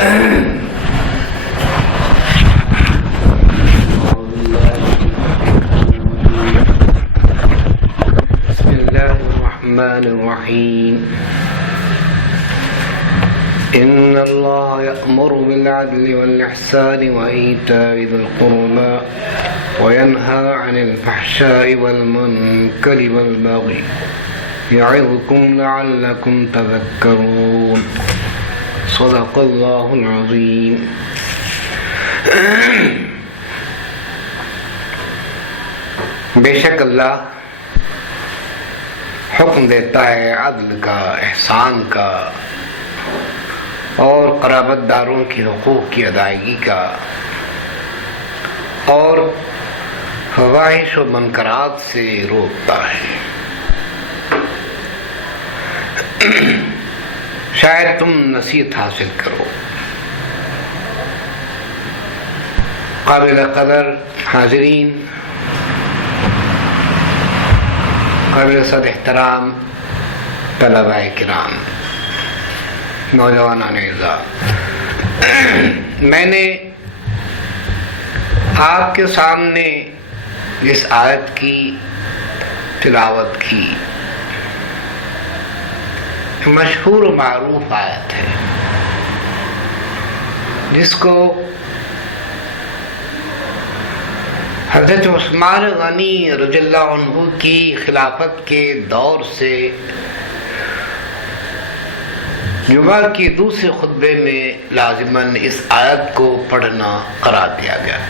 بسم الله الرحمن الرحيم إن الله يأمر بالعدل والإحسان وإيتاء ذي القربى وينهى عن الفحشاء والمنكر والبغي يعظكم لعلكم تذكرون صدق الله العظيم. بے شک اللہ حکم دیتا ہے عدل کا، احسان کا اور قرابت داروں کی حقوق کی ادائیگی کا، اور فواحش و منکرات سے روکتا ہے۔ شاید تم نصیحت حاصل کرو۔ قابل قدر حاضرین، قابل صد احترام طلباء کرام، نوجوانان اعزاز، میں نے آپ کے سامنے جس آیت کی تلاوت کی، مشہور و معروف آیت ہے جس کو حضرت عثمان غنی رضی اللہ عنہ کی خلافت کے دور سے جمعہ کی دوسرے خطبے میں لازماً اس آیت کو پڑھنا قرار دیا گیا۔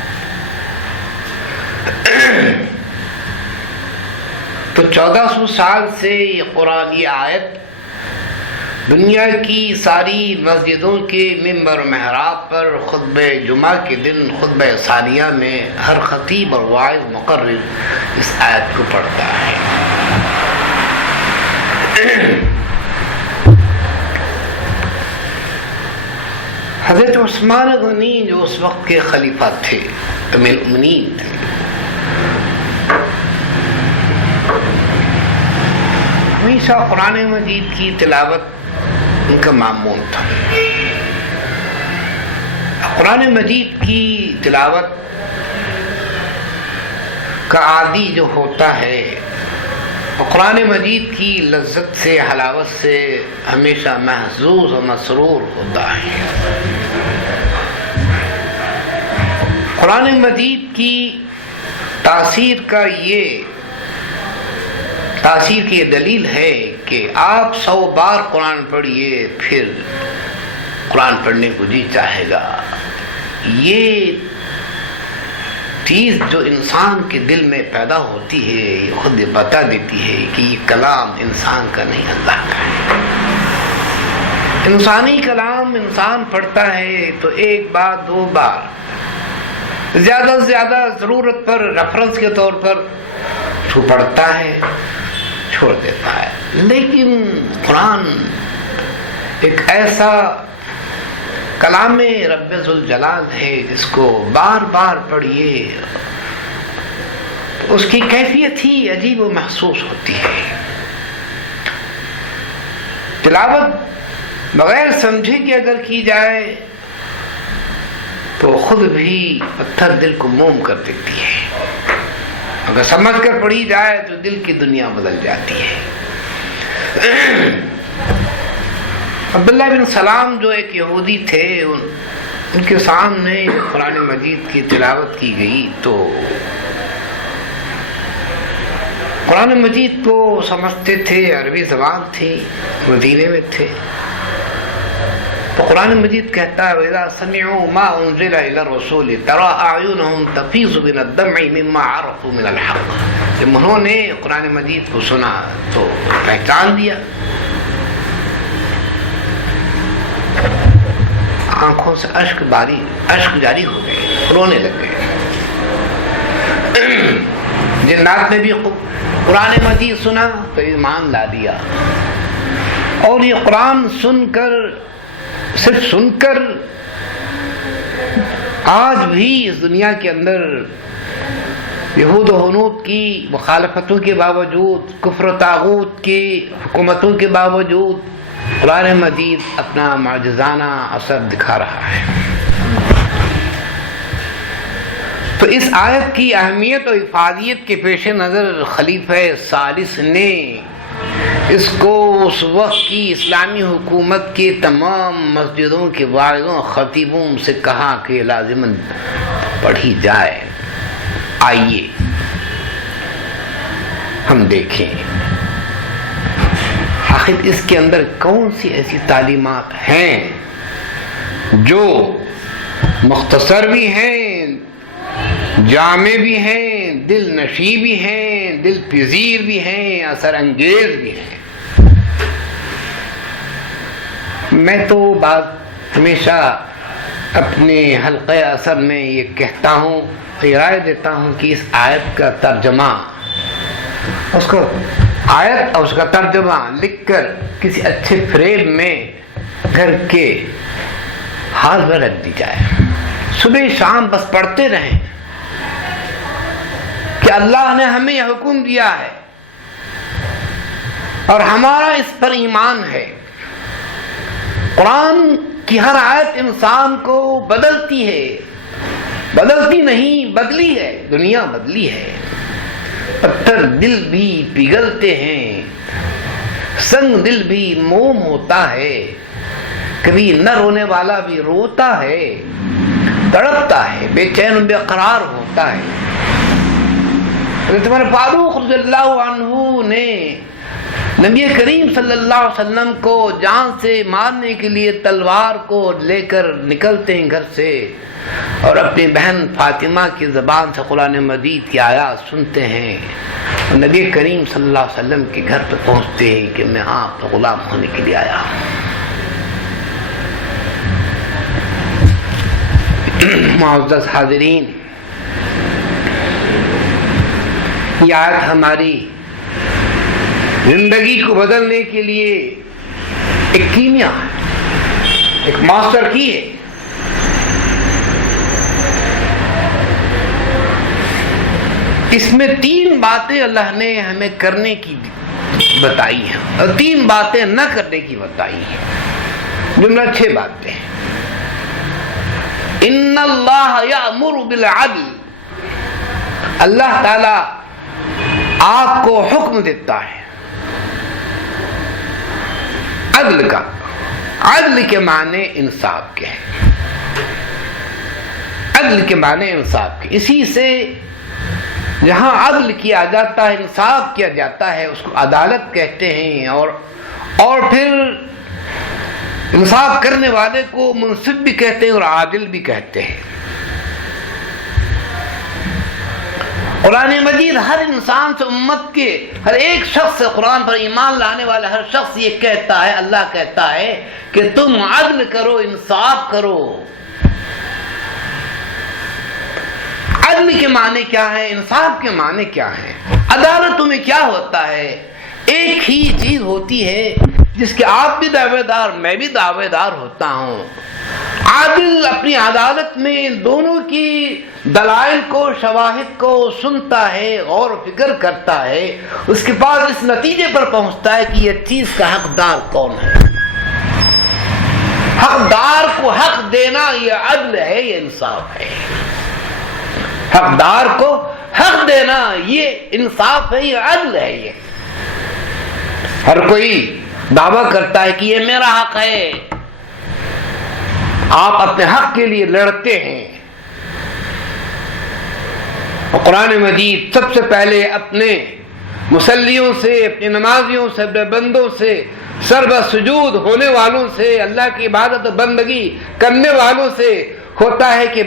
تو 1400 سال سے یہ قرآن، یہ آیت دنیا کی ساری مسجدوں کے ممبر و محراب پر خطبہ جمعہ کے دن خطبہ ثانیہ میں ہر خطیب اور واعظ مقرر اس آیت کو پڑھتا ہے۔ حضرت عثمان غنی جو اس وقت کے خلیفہ تھے، امیر المؤمنین تھے، ہمیشہ قرآن مجید کی تلاوت ان کا معمول تھا۔ قرآن مجید کی تلاوت کا عادی جو ہوتا ہے، قرآن مجید کی لذت سے، حلاوت سے ہمیشہ محظوظ و مسرور ہوتا ہے۔ قرآن مجید کی تاثیر کی دلیل ہے کہ آپ 100 بار قرآن پڑھیے، پھر قرآن پڑھنے کو جی چاہے گا۔ یہ چیز جو انسان کے دل میں پیدا ہوتی ہے، یہ خود بتا دیتی ہے کہ یہ کلام انسان کا نہیں، اللہ کا ہے۔ انسانی کلام انسان پڑھتا ہے تو ایک بار، 2 بار، زیادہ سے زیادہ ضرورت پر ریفرنس کے طور پر تو پڑھتا ہے، چھوڑ دیتا ہے۔ لیکن قرآن ایک ایسا کلام رب ذوالجلال ہے جس کو بار بار پڑھیے اس کی کیفیت ہی عجیب و محسوس ہوتی ہے۔ تلاوت بغیر سمجھے کہ اگر کی جائے تو خود بھی پتھر دل کو موم کر دیتی ہے، اگر سمجھ کر پڑھی جائے تو دل کی دنیا بدل جاتی ہے۔ عبداللہ بن سلام جو ایک یہودی تھے، ان کے سامنے قرآن مجید کی تلاوت کی گئی تو قرآن مجید کو سمجھتے تھے، عربی زبان تھی، مدینے میں تھے، تو قرآن مجید کہتا ہے وَإِذَا سَمِعُوا مَا أُنزِلَ إِلَى الرَّسُولِ تَرَىٰ أَعْيُنَهُمْ تَفِيضُ مِنَ الدَّمْعِ مِمَّا عَرَفُوا مِنَ الْحَقِّ۔ جب انہوں نے قرآن مجید کو سنا تو پہچان لیا، آنکھوں سے اشک جاری ہو گئے، رونے لگ گئے۔ جنات نے بھی قرآن مجید سنا تو ایمان لا دیا، اور یہ قرآن صرف سن کر آج بھی اس دنیا کے اندر یہود و ہنود کی مخالفتوں کے باوجود، کفر و طاغوت کی حکومتوں کے باوجود، قرآن مجید اپنا معجزانہ اثر دکھا رہا ہے۔ تو اس آیت کی اہمیت اور افادیت کے پیش نظر خلیفہ ثالث نے اس کو اس وقت کی اسلامی حکومت کے تمام مسجدوں کے واعظوں خطیبوں سے کہا کہ لازماً پڑھی جائے۔ آئیے ہم دیکھیں آخر اس کے اندر کون سی ایسی تعلیمات ہیں جو مختصر بھی ہیں، جامع بھی ہیں، دل نشیں بھی ہیں، دل پذیر بھی ہیں، اثر انگیز بھی ہیں۔ میں تو بات ہمیشہ اپنے حلقہ اثر میں یہ کہتا ہوں، یہ رائے دیتا ہوں کہ اس آیت کا ترجمہ، اس کو آیت اور اس کا ترجمہ لکھ کر کسی اچھے فریم میں گھر کے حال میں رکھ دی جائے، صبح شام بس پڑھتے رہیں کہ اللہ نے ہمیں یہ حکم دیا ہے اور ہمارا اس پر ایمان ہے۔ قرآن کی ہر آیت انسان کو بدلتی ہے، بدلتی نہیں بدلی ہے، دنیا بدلی ہے۔ پتھر دل بھی پگھلتے ہیں، سنگ دل بھی موم ہوتا ہے، کبھی نہ رونے والا بھی روتا ہے، تڑپتا ہے، بے چین بے قرار ہوتا ہے۔ حضرت عمر فاروق رضی اللہ عنہ نے نبی کریم صلی اللہ علیہ وسلم کو جان سے مارنے کے لیے تلوار کو لے کر نکلتے ہیں گھر سے، اور اپنی بہن فاطمہ کی زبان سے قرآن مجید کی آیات سنتے ہیں، اور نبی کریم صلی اللہ علیہ وسلم کے گھر پہ پہنچتے ہیں کہ میں آپ کا غلام ہونے کے لیے آیا ہوں۔ معزز حاضرین، یہ آیت ہماری زندگی کو بدلنے کے لیے ایک کیمیا ہے، ایک ماسٹر کی ہے۔ اس میں 3 باتیں اللہ نے ہمیں کرنے کی بتائی ہیں اور 3 باتیں نہ کرنے کی بتائی ہیں، جملہ 6 باتیں۔ ان اللہ یأمر بالعدل، اللہ تعالی آپ کو حکم دیتا ہے عدل کا۔ عدل کے معنی انصاف کے ہیں، عدل کے معنی انصاف کے۔ اسی سے جہاں عدل کیا جاتا ہے، انصاف کیا جاتا ہے، اس کو عدالت کہتے ہیں، اور پھر انصاف کرنے والے کو منصف بھی کہتے ہیں اور عادل بھی کہتے ہیں۔ قرآن مجید ہر انسان سے، امت کے ہر ایک شخص سے، قرآن پر ایمان لانے والا ہر شخص یہ کہتا ہے، اللہ کہتا ہے کہ تم عدل کرو، انصاف کرو۔ عدل کے معنی کیا ہے؟ انصاف کے معنی کیا ہے؟ عدالتوں میں کیا ہوتا ہے؟ ایک ہی چیز ہوتی ہے جس کے آپ بھی دعوے دار، میں بھی دعوے دار ہوتا ہوں۔ عادل اپنی عدالت میں دونوں کی دلائل کو، شواہد کو سنتا ہے، غور و فکر کرتا ہے، اس کے بعد اس نتیجے پر پہنچتا ہے کہ یہ چیز کا حقدار کون ہے۔ حقدار کو حق دینا یہ عدل ہے، یہ انصاف ہے۔ حقدار کو حق دینا یہ انصاف ہے، یہ عدل ہے۔ یہ ہر کوئی دعویٰ کرتا ہے کہ یہ میرا حق ہے، آپ اپنے حق کے لیے لڑتے ہیں۔ قرآن مجید سب سے پہلے اپنے مصلیوں سے، اپنے نمازیوں سے، اپنے بندوں سے، سربہ سجود ہونے والوں سے، اللہ کی عبادت و بندگی کرنے والوں سے ہوتا ہے کہ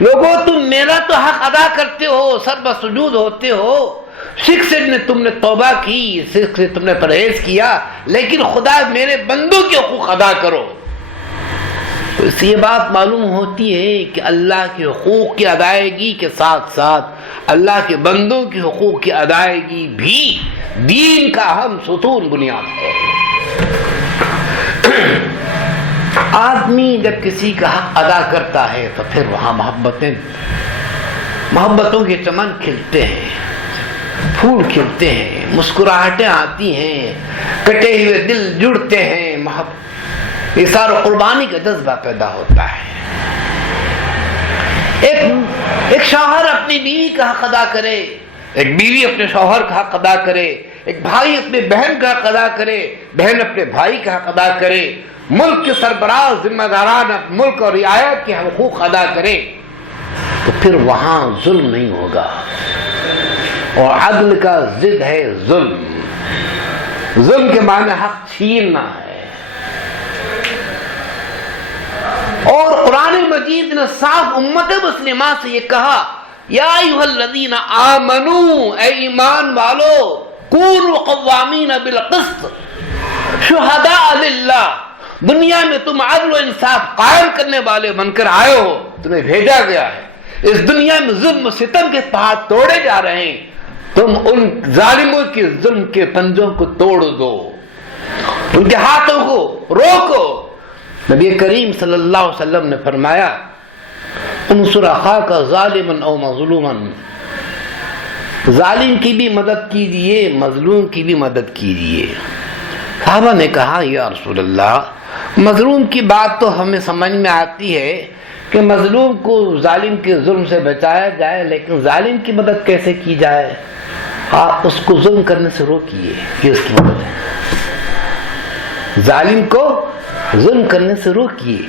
لوگوں تم میرا تو حق ادا کرتے ہو، سربہ سجود ہوتے ہو، شرک سے تم نے توبہ کی، شرک سے تم نے پرہیز کیا، لیکن خدا میرے بندوں کے حقوق ادا کرو۔ تو اس سے یہ بات معلوم ہوتی ہے کہ اللہ کے حقوق کی ادائیگی کے ساتھ ساتھ اللہ کے بندوں کے حقوق کی ادائیگی بھی دین کا اہم ستون بنیاد ہے۔ آدمی جب کسی کا حق ادا کرتا ہے تو پھر وہاں محبتوں کے چمن کھلتے ہیں، پھول کھلتے ہیں، مسکراہٹیں آتی ہیں، کٹے ہوئے دل جڑتے ہیں، محبت اثار و قربانی کا جذبہ پیدا ہوتا ہے۔ ایک شوہر اپنی بیوی کا حق ادا کرے، ایک بیوی اپنے شوہر کا حق ادا کرے، ایک بھائی اپنی بہن کا حق ادا کرے، بہن اپنے بھائی کا حق ادا کرے، ملک کے سربراہ ذمہ داران ملک اور رعایت کے حقوق ادا کرے، تو پھر وہاں ظلم نہیں ہوگا۔ اور عدل کا ضد ہے ظلم۔ ظلم کے معنی حق چھیننا ہے۔ اور قرآن مجید نے صاف امت مسلمہ سے یہ کہا، یا ایھا الذین آمنو، اے ایمان والو، کونوا قوامین بالقسط شہداء للہ، دنیا میں تم عدل و انصاف قائم کرنے والے بن کر آئے ہو، تمہیں بھیجا گیا ہے۔ اس دنیا میں ظلم و ستم کے پہاڑ توڑے جا رہے ہیں، تم ان ظالموں کے ظلم کے پنجوں کو توڑ دو، ان کے ہاتھوں کو روکو۔ نبی کریم صلی اللہ علیہ وسلم نے فرمایا، انصر اخاک ظالما او مظلوما، ظالم کی بھی مدد کیجیے، مظلوم کی بھی مدد کیجیے۔ صحابہ نے کہا، یا رسول اللہ، مظلوم کی بات تو ہمیں سمجھ میں آتی ہے کہ مظلوم کو ظالم کے ظلم سے بچایا جائے، لیکن ظالم کی مدد کیسے کی جائے؟ آپ اس کو ظلم کرنے سے روکیے، یہ اس کی مدد ہے۔ ظالم کو ظلم کرنے سے روکیے۔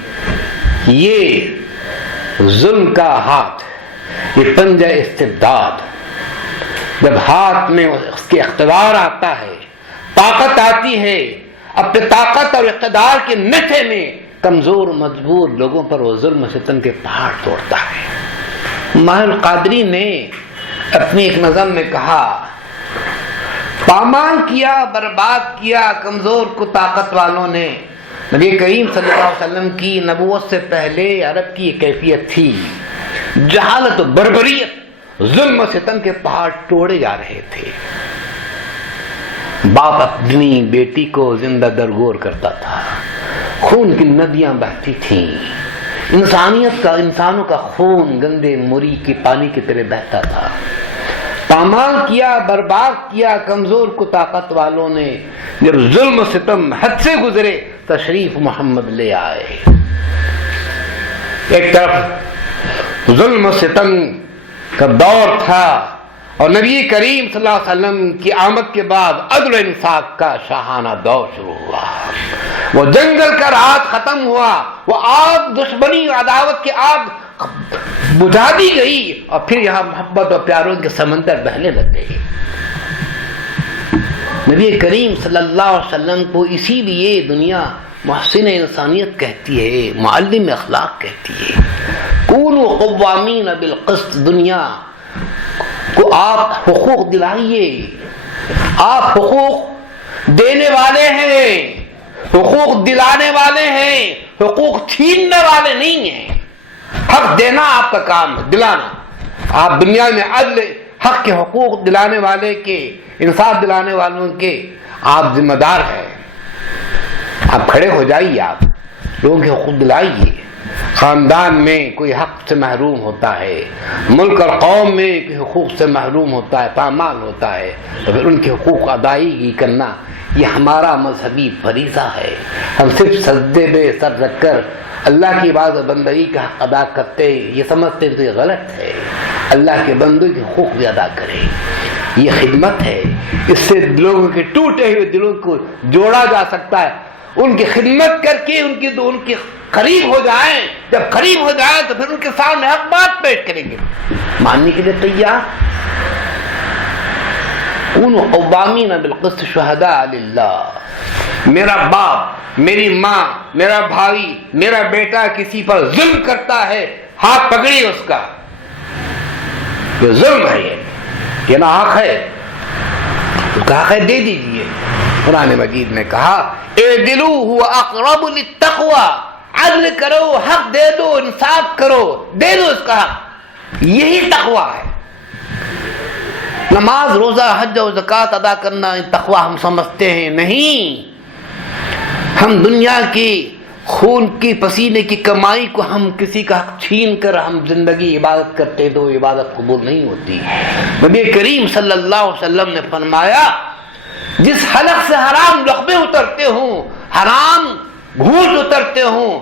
یہ ظلم کا ہاتھ، یہ پنجہ استبداد، جب ہاتھ میں اس کے اقتدار آتا ہے، طاقت آتی ہے، اپنے طاقت اور اقتدار کے نشے میں کمزور مجبور لوگوں پر وہ ظلم و ستم کے پہاڑ توڑتا ہے۔ ماہر القادری نے اپنی ایک نظم میں کہا، پامال کیا، برباد کیا کمزور کو طاقت والوں نے۔ نبی کریم صلی اللہ علیہ وسلم کی نبوت سے پہلے عرب کی یہ کیفیت تھی، جہالت و بربریت، ظلم و ستم کے پہاڑ توڑے جا رہے تھے۔ باپ اپنی بیٹی کو زندہ درگور کرتا تھا، خون کی ندیاں بہتی تھیں، انسانوں کا خون گندے مری کے پانی کی طرح بہتا تھا۔ پامال کیا، برباد کیا کمزور کو طاقت والوں نے۔ جب ظلم و ستم حد سے گزرے، تشریف محمد لے آئے۔ ایک طرف ظلم و ستم کا دور تھا، اور نبی کریم صلی اللہ علیہ وسلم کی آمد کے بعد عدل و انصاف کا شاہانہ دور شروع ہوا۔ وہ جنگل کا راز ختم ہوا، وہ آگ دشمنی و عداوت کی آگ بجھا دی گئی، اور پھر یہاں محبت و پیاروں کے سمندر بہنے لگ گئے۔ نبی کریم صلی اللہ علیہ وسلم کو اسی لیے دنیا محسن انسانیت کہتی ہے، معلم اخلاق کہتی ہے۔ کونوا قوامین بالقسط، دنیا کو آپ حقوق دلائیے، آپ حقوق دینے والے ہیں، حقوق دلانے والے ہیں، حقوق چھیننے والے نہیں ہیں۔ حق دینا آپ کا کام ہے، دلانا۔ آپ دنیا میں عدل، حق کے حقوق دلانے والے کے، انصاف دلانے والوں کے آپ ذمہ دار ہیں۔ آپ کھڑے ہو جائیے، آپ لوگوں کے حقوق دلائیے۔ خاندان میں کوئی حق سے محروم ہوتا ہے، ملک اور قوم میں کوئی حقوق سے محروم ہوتا ہے، پامال ہوتا ہے، تو پھر ان کے حقوق ادائیگی کرنا یہ ہمارا مذہبی فریضہ ہے۔ ہم صرف سجدے میں سر رکھ کر اللہ کی عبادت بندگی کا حق ادا کرتے یہ سمجھتے ہیں تو یہ غلط ہے۔ اللہ کے بندوں کے حقوق بھی ادا کریں، یہ خدمت ہے۔ اس سے لوگوں کے ٹوٹے ہوئے دلوں کو جوڑا جا سکتا ہے۔ ان کی خدمت کر کے ان کے قریب ہو جائیں، جب قریب ہو جائیں تو پھر ان کے سامنے حق بات پیش کریں گے، ماننے کے لیے تیار۔ کونوا قوامین بالقسط شہداء للہ۔ میرا باپ، میری ماں، میرا بھائی، میرا بیٹا کسی پر ظلم کرتا ہے، ہاتھ پکڑیے اس کا، یہ ظلم ہے، یہ ناحق ہے، اس کا حق ہے دے دیجیے۔ قرآن مجید نے کہا، اعدلوا هو اقرب للتقوی، عدل کرو، حق دے دو، انصاف کرو، دے دو اس کا حق، یہی تقوی ہے۔ نماز، روزہ، حج و زکوٰۃ ادا کرنا تقوی ہم سمجھتے ہیں، نہیں۔ ہم دنیا کی خون کی پسینے کی کمائی کو ہم کسی کا حق چھین کر ہم زندگی عبادت کرتے تو عبادت قبول نہیں ہوتی. نبی کریم صلی اللہ علیہ وسلم نے فرمایا جس حلق سے حرام لقمے اترتے ہوں، حرام گھونٹ اترتے ہوں،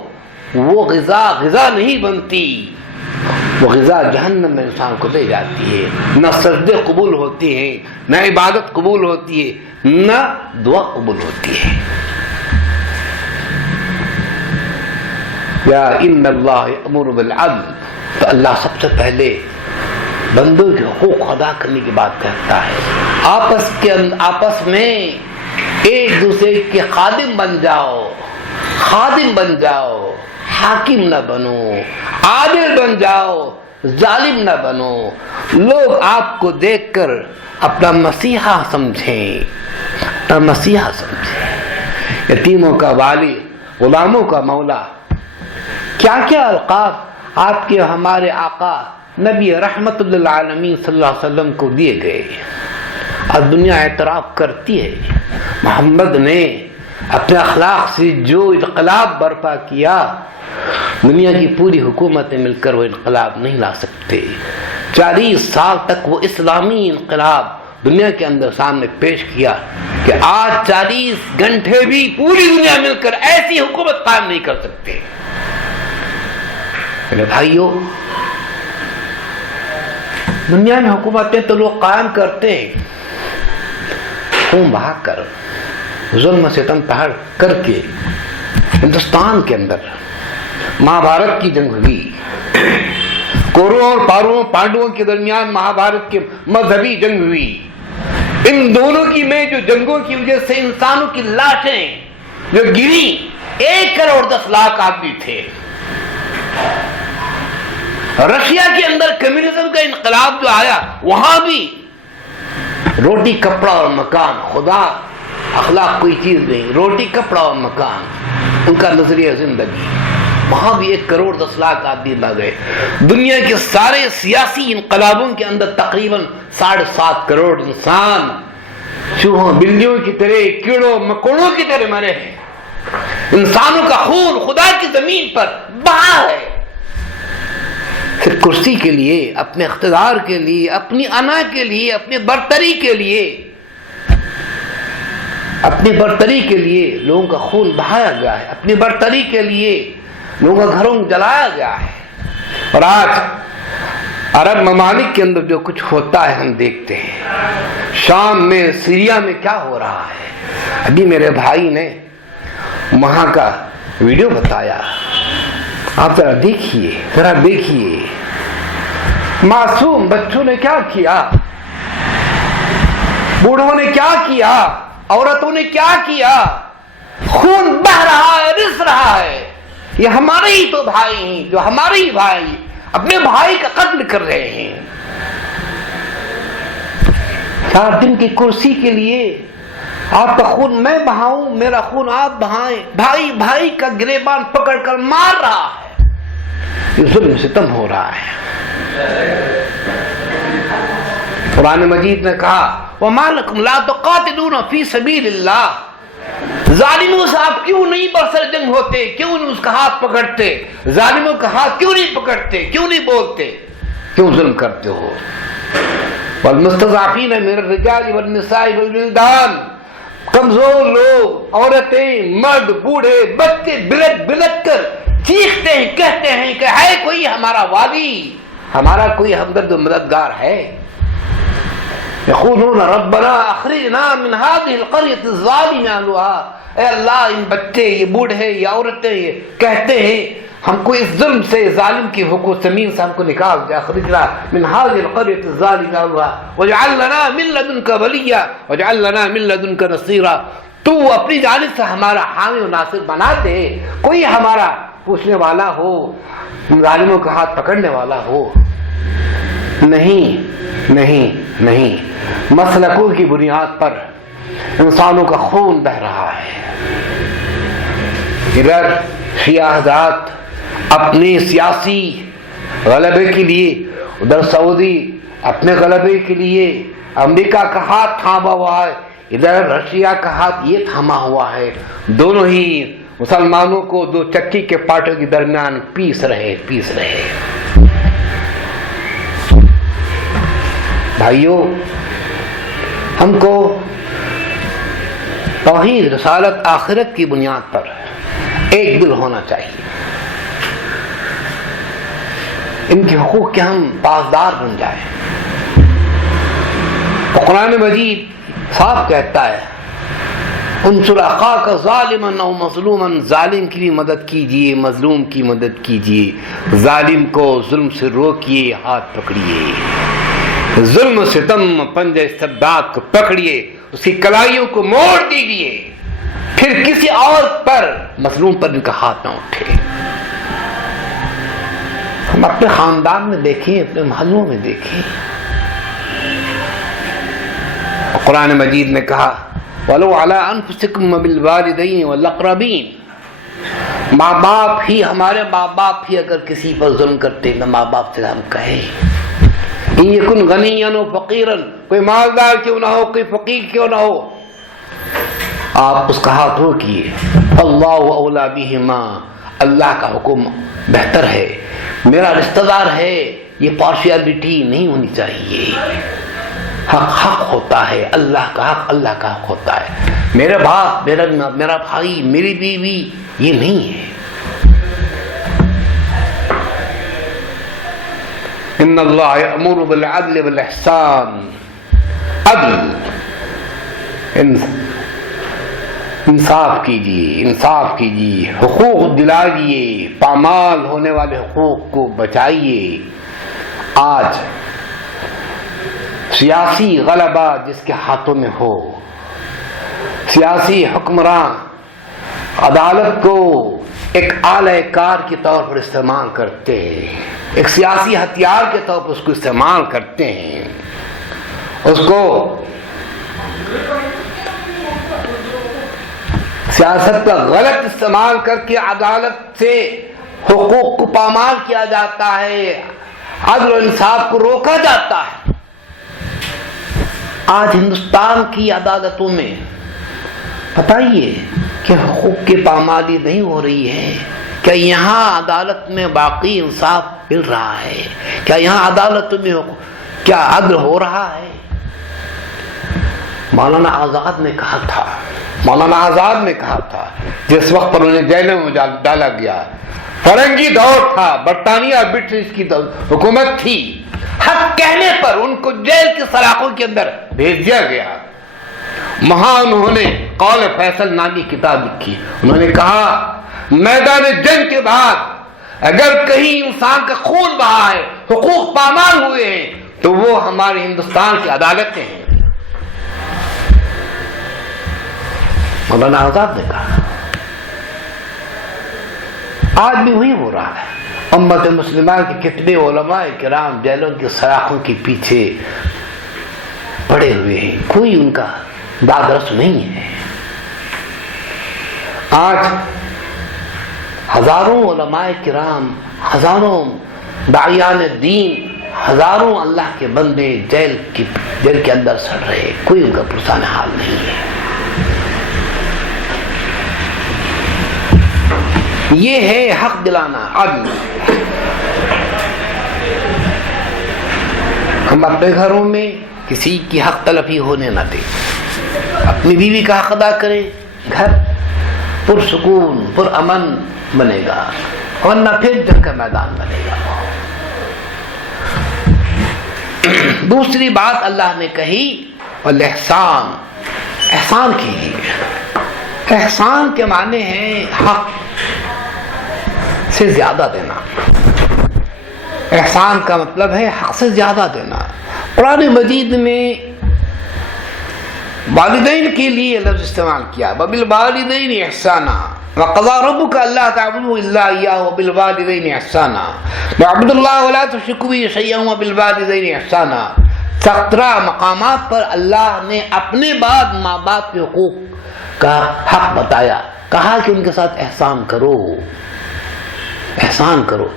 وہ غذا نہیں بنتی، وہ غذا جہنم میں انسان کو دے جاتی ہے. نہ سجدے قبول ہوتی ہیں، نہ عبادت قبول ہوتی ہے، نہ دعا قبول ہوتی ہے. یا ان اللہ یأمر بالعدل، تو اللہ سب سے پہلے بندوں کے حقوق ادا کرنے کی بات کرتا ہے. آپس میں ایک دوسرے کے خادم بن جاؤ، حاکم نہ بنو، عادل بن جاؤ، ظالم نہ بنو. لوگ آپ کو دیکھ کر اپنا مسیحا سمجھیں، یتیموں کا والی، غلاموں کا مولا. کیا کیا القاب آپ کے ہمارے آقا نبی رحمت للعالمین صلی اللہ علیہ وسلم کو دیے گئے. اور دنیا اعتراف کرتی ہے محمد نے اپنے اخلاق سے جو انقلاب برپا کیا، دنیا کی پوری حکومتیں مل کر وہ انقلاب نہیں لا سکتے. 40 سال تک وہ اسلامی انقلاب دنیا کے اندر سامنے پیش کیا کہ آج 40 گھنٹے بھی پوری دنیا مل کر ایسی حکومت قائم نہیں کر سکتے. میرے بھائیوں، دنیا میں حکومتیں تو لوگ قائم کرتے ہیں خون بہا کر، ظلم ستم پہاڑ کر کے. ہندوستان کے اندر مہابھارت کی جنگ ہوئی، کوروں اور پانڈووں کے درمیان مہابھارت کی مذہبی جنگ ہوئی. ان دونوں کی میں جو جنگوں کی وجہ سے انسانوں کی لاشیں جو گری، 1 کروڑ 10 لاکھ آدمی تھے. رشیا کے اندر کمیونزم کا انقلاب جو آیا، وہاں بھی روٹی کپڑا اور مکان، خدا اخلاق کوئی چیز نہیں، روٹی کپڑا اور مکان ان کا نظریہ زندگی. وہاں بھی 1 کروڑ 10 لاکھ آدمی مر گئے. دنیا کے سارے سیاسی انقلابوں کے اندر تقریباً 7.5 کروڑ انسان چوہوں بلیوں کی طرح، کیڑوں مکوڑوں کی طرح مرے ہیں. انسانوں کا خون خدا کی زمین پر بہا ہے، پھر کرسی کے لیے، اپنے اقتدار کے لیے، اپنی انا کے لیے، اپنی برتری کے لیے لوگوں کا خون بہایا گیا ہے. اپنی برتری کے لیے لوگوں کا گھروں جلایا گیا ہے. اور آج عرب ممالک کے اندر جو کچھ ہوتا ہے ہم دیکھتے ہیں. شام میں، سیریا میں کیا ہو رہا ہے. ابھی میرے بھائی نے وہاں کا ویڈیو بتایا، آپ ذرا دیکھیے. معصوم بچوں نے کیا کیا، بوڑھوں نے کیا کیا، عورتوں نے کیا کیا. خون بہ رہا ہے، رس رہا ہے. یہ ہمارے ہی تو بھائی ہیں، جو ہمارے ہی بھائی اپنے بھائی کا قتل کر رہے ہیں. 4 دن کی کرسی کے لیے آپ کا خون میں بہاؤں، میرا خون آپ بہائیں. بھائی کا گریبان پکڑ کر مار رہا ہے. یہ ظلم ستم ہو رہا ہے. قرآن مجید نے کہا وَمَا لَكُمْ لَا تُقَاتِلُونَ فِي سَبِيلِ اللَّهِ. ظالموں سے آپ کیوں نہیں برسر جنگ ہوتے، کیوں نہیں اس کا ہاتھ پکڑتے، ظالموں کا ہاتھ کیوں نہیں پکڑتے، کیوں نہیں بولتے، کیوں ظلم کرتے ہو. وَالْمُسْتَضْعَفِينَ مِنَ الرِّجَالِ وَالنِّسَاءِ وَالْوِلْدَانِ. کمزور لوگ، عورتیں، مرد، بوڑھے، بچے بلٹ کر چیختے ہیں، کہتے ہیں کہ ہے کوئی ہمارا والی، ہمارا کوئی ہمدرد و مددگار ہے. یقولون ربنا اخرجنا من هذه القرية الظالم اهلها. اے اللہ، ان بچے، یہ بوڑھے، یہ عورتیں یہ کہتے ہیں ہم کو اس ظلم سے، ظالم کی حکومت زمین سے ہم کو نکال دے. اخرجنا من هذه القرية الظالم اهلها واجعل لنا من لدنك وليا واجعل لنا من لدنك نصيرا. تو اپنی جانب سے ہمارا حامی و ناصر بنا دے، کوئی ہمارا پوچھنے والا ہو، ظالموں کا ہاتھ پکڑنے والا ہو. نہیں، مسلکوں کی بنیاد پر انسانوں کا خون بہ رہا ہے. ادھر شیعہ حضرات اپنے سیاسی غلبے کے لیے، ادھر سعودی اپنے غلبے کے لیے امریکہ کا ہاتھ تھاما ہوا ہے، ادھر رشیا کا ہاتھ یہ تھاما ہوا ہے. دونوں ہی مسلمانوں کو دو چکی کے پاٹوں کے درمیان پیس رہے. بھائیوں، ہم کو توحید، رسالت، آخرت کی بنیاد پر ایک دل ہونا چاہیے. ان کے حقوق کے ہم پاسدار بن جائیں. قرآن مجید صاف کہتا ہے انصر اخاک ظالما او مظلوما، ظالم کی بھی مدد کیجیے، مظلوم کی مدد کیجیے، ظالم کو ظلم سے روکیے، ہاتھ پکڑیے، ظلم ستم پنجہ استبداد کو پکڑیے، اس کی کلائیوں کو موڑ دیجیے، پھر کسی اور پر، مظلوم پر ان کا ہاتھ نہ اٹھے. ہم اپنے خاندان میں دیکھیں، اپنے محلوں میں دیکھیں. قرآن مجید نے کہا وَلَوْ عَلَىٰ أَنفُسِكُمْ وَبِالْوَالِدَيْنِ وَالْأَقْرَبِينَ، ماں باپ ہی، ہمارے ماں باپ ہی اگر کسی پر ظلم کرتے ہیں، ماں باپ سے ہم کہیں إِن يَكُنْ غَنِيًّا وَفَقِيرًا، کوئی مالدار کیوں نہ ہو، کوئی فقیر کیوں نہ ہو، آپ اس کا ہاتھ روکیے. اللَّهُ أَوْلَىٰ بِهِمَا، اللہ کا حکم بہتر ہے، میرا رشتہ دار ہے، یہ پارشیلٹی نہیں ہونی چاہیے. حق حق ہوتا ہے، اللہ کا حق اللہ کا حق ہوتا ہے. میرا باپ، میرا بھائی، میری بیوی، یہ نہیں ہے. ان اللہ یأمر بالعدل والاحسان، عدل، انصاف کیجیے، حقوق دلائیے، پامال ہونے والے حقوق کو بچائیے. آج سیاسی غلبہ جس کے ہاتھوں میں ہو، سیاسی حکمران عدالت کو ایک آلہ کار کے طور پر استعمال کرتے ہیں، ایک سیاسی ہتھیار کے طور پر اس کو استعمال کرتے ہیں. اس کو سیاست کا غلط استعمال کر کے عدالت سے حقوق کو پامال کیا جاتا ہے، عدل و انصاف کو روکا جاتا ہے. آج ہندوستان کی عدالتوں میں بتائیے کہ حقوق کی پامالی نہیں ہو رہی ہے. کیا یہاں عدالت میں باقی انصاف مل رہا ہے؟ کیا یہاں عدالت میں کیا عدل ہو رہا ہے؟ مولانا آزاد نے کہا تھا جس وقت پر انہیں جیلوں میں ڈالا گیا، فرنگی دور تھا، برطانیہ برٹش کی حکومت تھی، حق کہنے پر ان کو جیل کے سلاخوں کے اندر بھیج دیا گیا. وہاں انہوں نے قول فیصل نامی کتاب لکھی. انہوں نے کہا میدان جنگ کے بعد اگر کہیں انسان کا خون بہا ہے، حقوق پامال ہوئے ہیں، تو وہ ہمارے ہندوستان کی عدالتیں ہیں. مولانا آزاد نے کہا. آج بھی وہی ہو رہا ہے. امت مسلمہ کے کتنے علماء کرام جیلوں کے سلاخوں کے پیچھے پڑے ہوئے ہیں، کوئی ان کا دادرس نہیں ہے. آج ہزاروں علماء کرام، ہزاروں داعیان دین، ہزاروں اللہ کے بندے جیل کے اندر سڑ رہے، کوئی ان کا پرسان حال نہیں ہے. یہ ہے حق دلانا، عدل. ہم اپنے گھروں میں کسی کی حق تلفی ہونے نہ دیں، اپنی بیوی کا حق ادا کریں، گھر پرسکون پرامن بنے گا، ورنہ پھر جنگ کا میدان بنے گا. دوسری بات اللہ نے کہی والاحسان، احسان کیجیے. احسان کے معنی ہے حق سے زیادہ دینا. احسان کا مطلب ہے حق سے زیادہ دینا. قرآن مجید میں والدین کے لیے لفظ استعمال کیا، وبالوالدین احسانا وقضى ربك الا تعبدوا الا اياه وبالوالدين احسانا واعبدوا الله ولا تشركوا به شيئا وبالوالدين احسانا. 17 مقامات پر اللہ نے اپنے بعد ماں باپ کے حقوق کا حق بتایا، کہا کہ ان کے ساتھ احسان کرو. احسان کرو.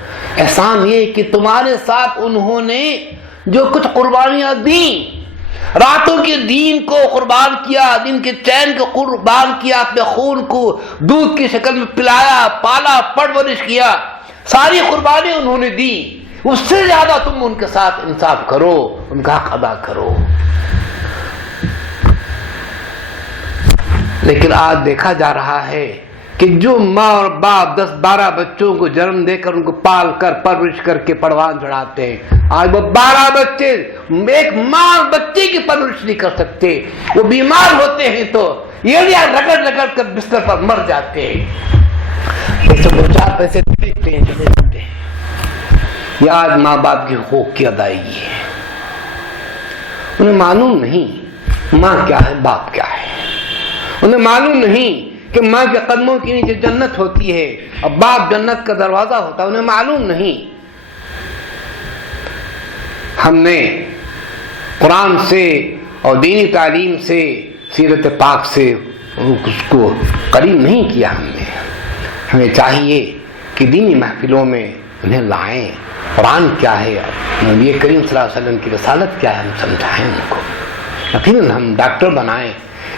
احسان یہ کہ تمہارے ساتھ انہوں نے جو کچھ قربانیاں دیں، راتوں کے دین کو قربان کیا، دن کے چین کو قربان کیا، اپنے خون کو دودھ کی شکل میں پلایا، پالا، پرورش کیا، ساری قربانیاں انہوں نے دی، اس سے زیادہ تم ان کے ساتھ انصاف کرو، ان کا حق ادا کرو۔ لیکن آج دیکھا جا رہا ہے کہ جو ماں اور باپ 10-12 بچوں کو جنم دے کر ان کو پال کر پرورش کر کے پروان چڑھاتے ہیں، آج وہ 12 بچے، ایک ماں بچے کی پرورش نہیں کر سکتے، وہ بیمار ہوتے ہیں تو یہ رگڑ رگڑ کر بستر پر مر جاتے ہیں، ایسے 2-4 پیسے دیتے ہیں۔ یہ آج ماں باپ کے حقوق کی ادائیگی ہے۔ انہیں معلوم نہیں ماں کیا ہے، باپ کیا ہے، انہیں معلوم نہیں کہ ماں کے قدموں کے نیچے جنت ہوتی ہے اور باپ جنت کا دروازہ ہوتا ہے، انہیں معلوم نہیں۔ ہم نے قرآن سے اور دینی تعلیم سے، سیرت پاک سے اس کو قریب نہیں کیا۔ ہمیں چاہیے کہ دینی محفلوں میں انہیں لائیں، قرآن کیا ہے، نبی کریم صلی اللہ علیہ وسلم کی رسالت کیا ہے، ہم سمجھائیں ان کو۔ پھر ہم ڈاکٹر بنائیں،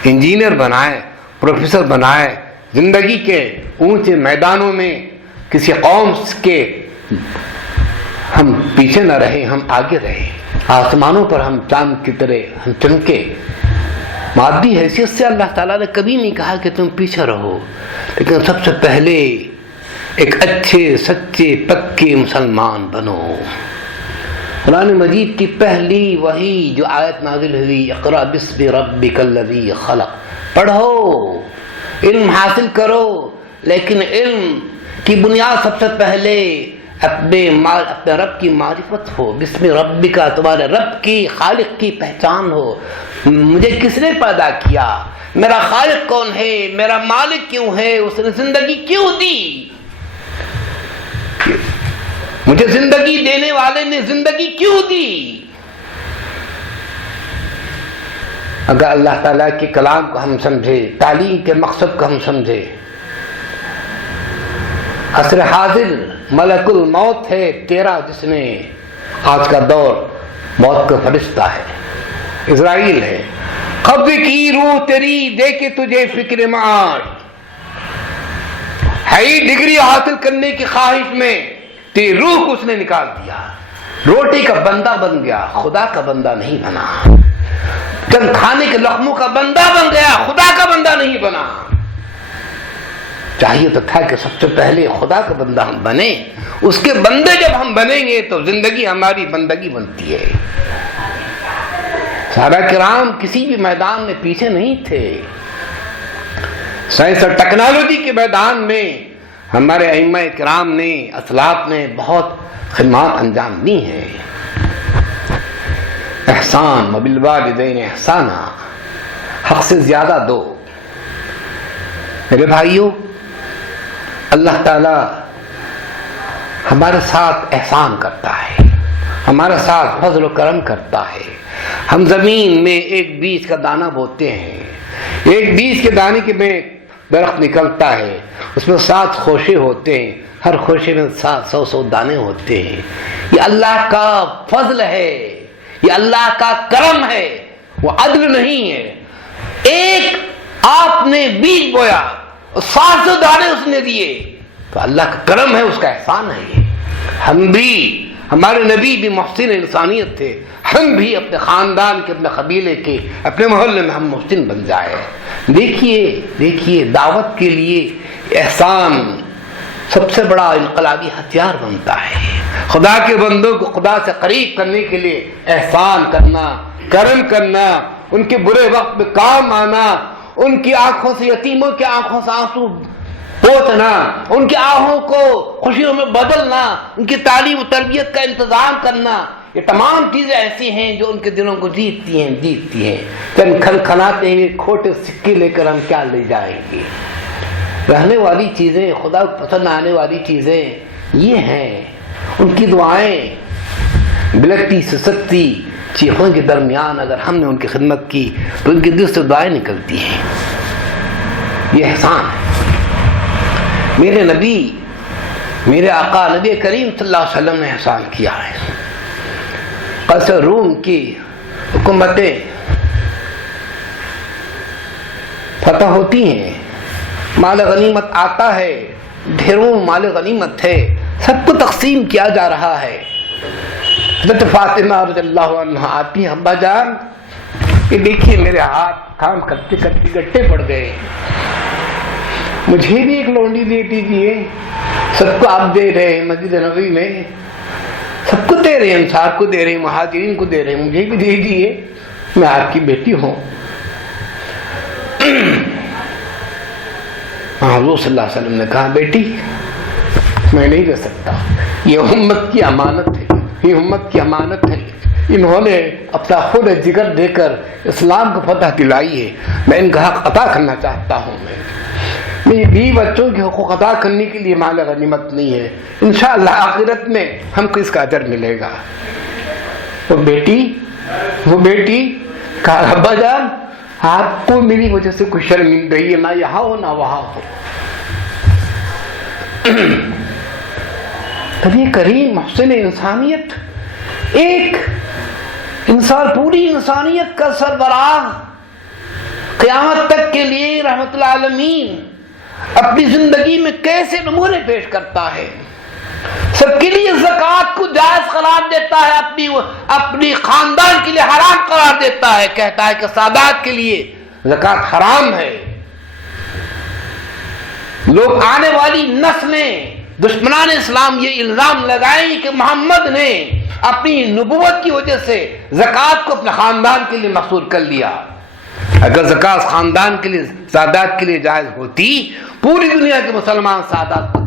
انجینئر بنائیں، پروفیسر بنائیں، زندگی کے اونچے میدانوں میں کسی قوم کے ہم پیچھے نہ رہیں، ہم آگے رہیں، آسمانوں پر ہم چاند کی طرح ہم چمکے۔ مادی حیثیت سے اللہ تعالیٰ نے کبھی نہیں کہا کہ تم پیچھے رہو، لیکن سب سے پہلے ایک اچھے سچے پکے مسلمان بنو۔ قرآن مجید کی پہلی وحی جو آیت نازل ہوئی، اقرأ باسم ربک الذی خلق، پڑھو، علم حاصل کرو، لیکن علم کی بنیاد سب سے پہلے اپنے رب کی معرفت ہو۔ بسم ربک، تمہارے رب کی، خالق کی پہچان ہو، مجھے کس نے پیدا کیا، میرا خالق کون ہے، میرا مالک کیوں ہے، اس نے زندگی کیوں دی، مجھے زندگی دینے والے نے زندگی کیوں دی۔ اگر اللہ تعالیٰ کے کلام کو ہم سمجھے، تعلیم کے مقصد کو ہم سمجھے، عصر حاضر ملک الموت ہے تیرا، جس نے آج کا دور موت کا فرشتہ ہے، اسرائیل ہے، قبض کی روح تیری دے کے تجھے فکر معاش، ہائی ڈگری حاصل کرنے کی خواہش میں تیری روح کو اس نے نکال دیا، روٹی کا بندہ بن گیا، خدا کا بندہ نہیں بنا، چند کھانے کے لقموں کا بندہ بن گیا، خدا کا بندہ نہیں بنا۔ چاہیے تو تھا کہ سب سے پہلے خدا کا بندہ ہم بنے، اس کے بندے جب ہم بنیں گے تو زندگی ہماری بندگی بنتی ہے۔ صحابہ کرام کسی بھی میدان میں پیچھے نہیں تھے، سائنس اور ٹیکنالوجی کے میدان میں ہمارے ائمہ کرام نے، اسلاف نے بہت خدمات انجام دی ہیں۔ احسان وبالوالدین احسانا، حق سے زیادہ دو۔ میرے بھائیوں، اللہ تعالی ہمارے ساتھ احسان کرتا ہے، ہمارے ساتھ فضل و کرم کرتا ہے۔ ہم زمین میں ایک بیج کا دانہ بوتے ہیں، ایک بیج کے دانے کے میں درخت نکلتا ہے، اس میں 7 خوشے ہوتے ہیں، ہر خوشے میں 100 دانے ہوتے ہیں۔ یہ اللہ کا فضل ہے، یہ اللہ کا کرم ہے، وہ عدل نہیں ہے۔ ایک آپ نے بیج بویا اور 700 دانے اس نے دیے، تو اللہ کا کرم ہے، اس کا احسان ہے۔ ہم بھی، ہمارے نبی بھی محسن انسانیت تھے، ہم بھی اپنے خاندان کے، اپنے قبیلے کے، اپنے محلے میں ہم محسن بن جائے۔ دیکھیے دعوت کے لیے احسان سب سے بڑا انقلابی ہتھیار بنتا ہے۔ خدا کے بندوں کو خدا سے قریب کرنے کے لیے احسان کرنا، کرم کرنا، ان کے برے وقت میں کام آنا، ان کی آنکھوں سے، یتیموں کی آنکھوں سے آنسو پوچھنا، ان کی آہوں کو خوشیوں میں بدلنا، ان کی تعلیم و تربیت کا انتظام کرنا، یہ تمام چیزیں ایسی ہیں جو ان کے دلوں کو جیتتی ہیں۔ چند کھنکھناتے ہیں کھوٹے سکے لے کر ہم کیا لے جائیں گے۔ رہنے والی چیزیں، خدا کو پسند آنے والی چیزیں یہ ہیں۔ ان کی دعائیں بلکتی سسکتی چیخوں کے درمیان اگر ہم نے ان کی خدمت کی تو ان کے دل سے دعائیں نکلتی ہیں۔ یہ احسان ہے۔ میرے نبی، میرے آقا نبی کریم صلی اللہ علیہ وسلم نے احسان کیا ہے۔ قیصر روم کی حکومتیں فتح ہوتی ہیں، مال غنیمت آتا ہے، ڈھیروں مال غنیمت ہے، سب کو تقسیم کیا جا رہا ہے۔ حضرت فاطمہ رضی اللہ عنہ آتی ہیں، ابا جان کہ دیکھیے میرے ہاتھ کام کرتے کرتے گٹے پڑ گئے، مجھے بھی ایک لونڈی دے دیجیے۔ سب کو آپ دے رہے ہیں، مسجد نبوی میں سب کو دے رہے ہیں، انصار کو دے رہے ہیں، مہاجرین کو دے رہے ہیں، مجھے بھی دے دیجیے، میں آپ کی بیٹی ہوں۔ حضور صلی اللہ علیہ وسلم نے کہا بیٹی میں نہیں دے سکتا، یہ امت کی امانت ہے، یہ امت کی امانت ہے، انہوں نے اپنا خون جگر دے کر اسلام کو فتح دلائی ہے، میں ان کا حق عطا کرنا چاہتا ہوں۔ میں بیوی بچوں کے حقوق ادا کرنے کے لیے مال غنیمت نہیں ہے، انشاءاللہ آخرت میں ہم کو اس کا اجر ملے گا۔ وہ بیٹی کہا ابا جان آپ کو میری وجہ سے کوئی شرمندگی ہے، نہ یہاں ہو نہ وہاں ہو۔ نبی کریم محسن انسانیت، ایک انسان پوری انسانیت کا سربراہ، قیامت تک کے لیے رحمت العالمین اپنی زندگی میں کیسے نمونے پیش کرتا ہے، سب کے لیے زکوٰۃ کو جائز قرار دیتا ہے، اپنی خاندان کے لیے حرام قرار دیتا ہے، کہتا ہے کہ سادات کے لیے زکوٰۃ حرام ہے۔ لوگ آنے والی نسلیں دشمنان اسلام یہ الزام لگائیں کہ محمد نے اپنی نبوت کی وجہ سے زکوٰۃ کو اپنے خاندان کے لیے محصور کر لیا۔ اگر زکوٰۃ خاندان کے لیے سادات کے لیے جائز ہوتی، پوری دنیا کے مسلمان سادات کو